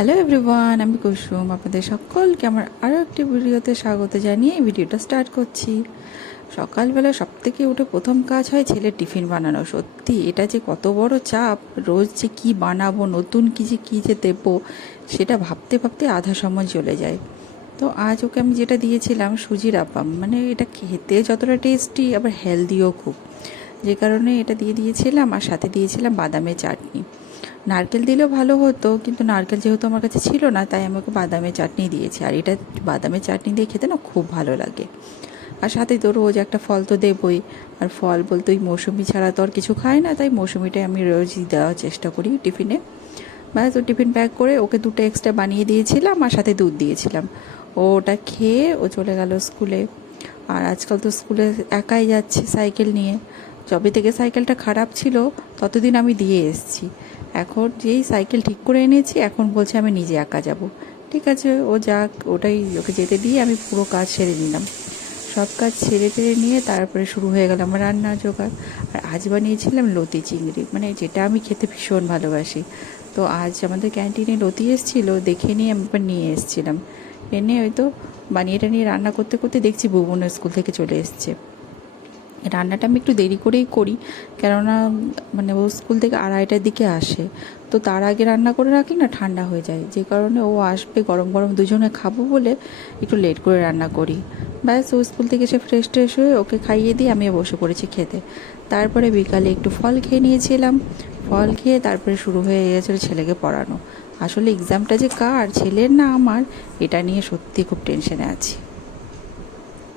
Hello everyone, আমি কুসুম। আপনাদের সকলকে আমার আরও একটি ভিডিওতে স্বাগত জানিয়ে এই ভিডিওটা স্টার্ট করছি। সকালবেলা সব থেকে উঠে প্রথম কাজ হয় ছেলের টিফিন বানানো। সত্যি এটা যে কত বড় চাপ, রোজ যে কী বানাবো, নতুন কী যে দেবো, সেটা ভাবতে ভাবতে আধা সময় চলে যায়। তো আজ ওকে আমি যেটা দিয়েছিলাম সুজির আপ্পাম, মানে এটা খেতে যতটা টেস্টি আবার হেলদিও খুব, যে কারণে এটা দিয়ে দিয়েছিলাম। আর সাথে দিয়েছিলাম বাদামের চাটনি। নারকেল দিলেও ভালো হতো, কিন্তু নারকেল যেহেতু আমার কাছে ছিল না, তাই আমি ওকে বাদামের চাটনি দিয়েছি। আর এটা বাদামের চাটনি দিয়ে খেতে না খুব ভালো লাগে। আর সাথে তো রোজ একটা ফল তো দেবই। আর ফল বলতে ওই মৌসুমি ছাড়া তো আর কিছু খায় না, তাই মৌসুমিটাই আমি রোজই দেওয়ার চেষ্টা করি টিফিনে। ব্যাস, ও টিফিন প্যাক করে ওকে দুটো এক্সট্রা বানিয়ে দিয়েছিলাম আর সাথে দুধ দিয়েছিলাম। ও ওটা খেয়ে ও চলে গেল স্কুলে। আর আজকাল তো স্কুলে একাই যাচ্ছে সাইকেল নিয়ে। যবে থেকে সাইকেলটা খারাপ ছিল ততদিন আমি দিয়ে এসেছি। এখন যেই সাইকেল ঠিক করে এনেছি, এখন বলছে আমি নিজে একা যাব। ঠিক আছে, ও যাক, ওটাই ওকে যেতে দিয়ে আমি পুরো কাজ সেরে নিলাম। সব কাজ ছেড়ে টেরে নিয়ে তারপরে শুরু হয়ে গেল আমার রান্নার জোগাড়। আর আজ বানিয়েছিলাম লতি চিংড়ি, মানে যেটা আমি খেতে ভীষণ ভালোবাসি। তো আজ আমাদের ক্যান্টিনে লতি এসেছিলো, দেখে নিয়ে আমি এবার নিয়ে এসেছিলাম। এনে হয়তো বানিয়ে টানিয়ে রান্না করতে করতে দেখছি বুবুন স্কুল থেকে চলে এসছে। রান্নাটা আমি একটু দেরি করেই করি, কেননা মানে ও স্কুল থেকে 2:30টার দিকে আসে। তো তার আগে রান্না করে রাখলে না ঠান্ডা হয়ে যায়, যে কারণে ও আসবে গরম গরম দুজনে খাবো বলে একটু লেট করে রান্না করি। ব্যাস, ও স্কুল থেকে এসে ফ্রেশ ট্রেশ হয়ে ওকে খাইয়ে দিয়ে আমিও বসে পড়েছি খেতে। তারপরে বিকালে একটু ফল খেয়ে নিয়েছিলাম। ফল খেয়ে তারপরে শুরু হয়ে গেছিলো ছেলেকে পড়ানো। আসলে এক্সামটা যে কার, ছেলের না আমার, এটা নিয়ে সত্যি খুব টেনশনে আছি।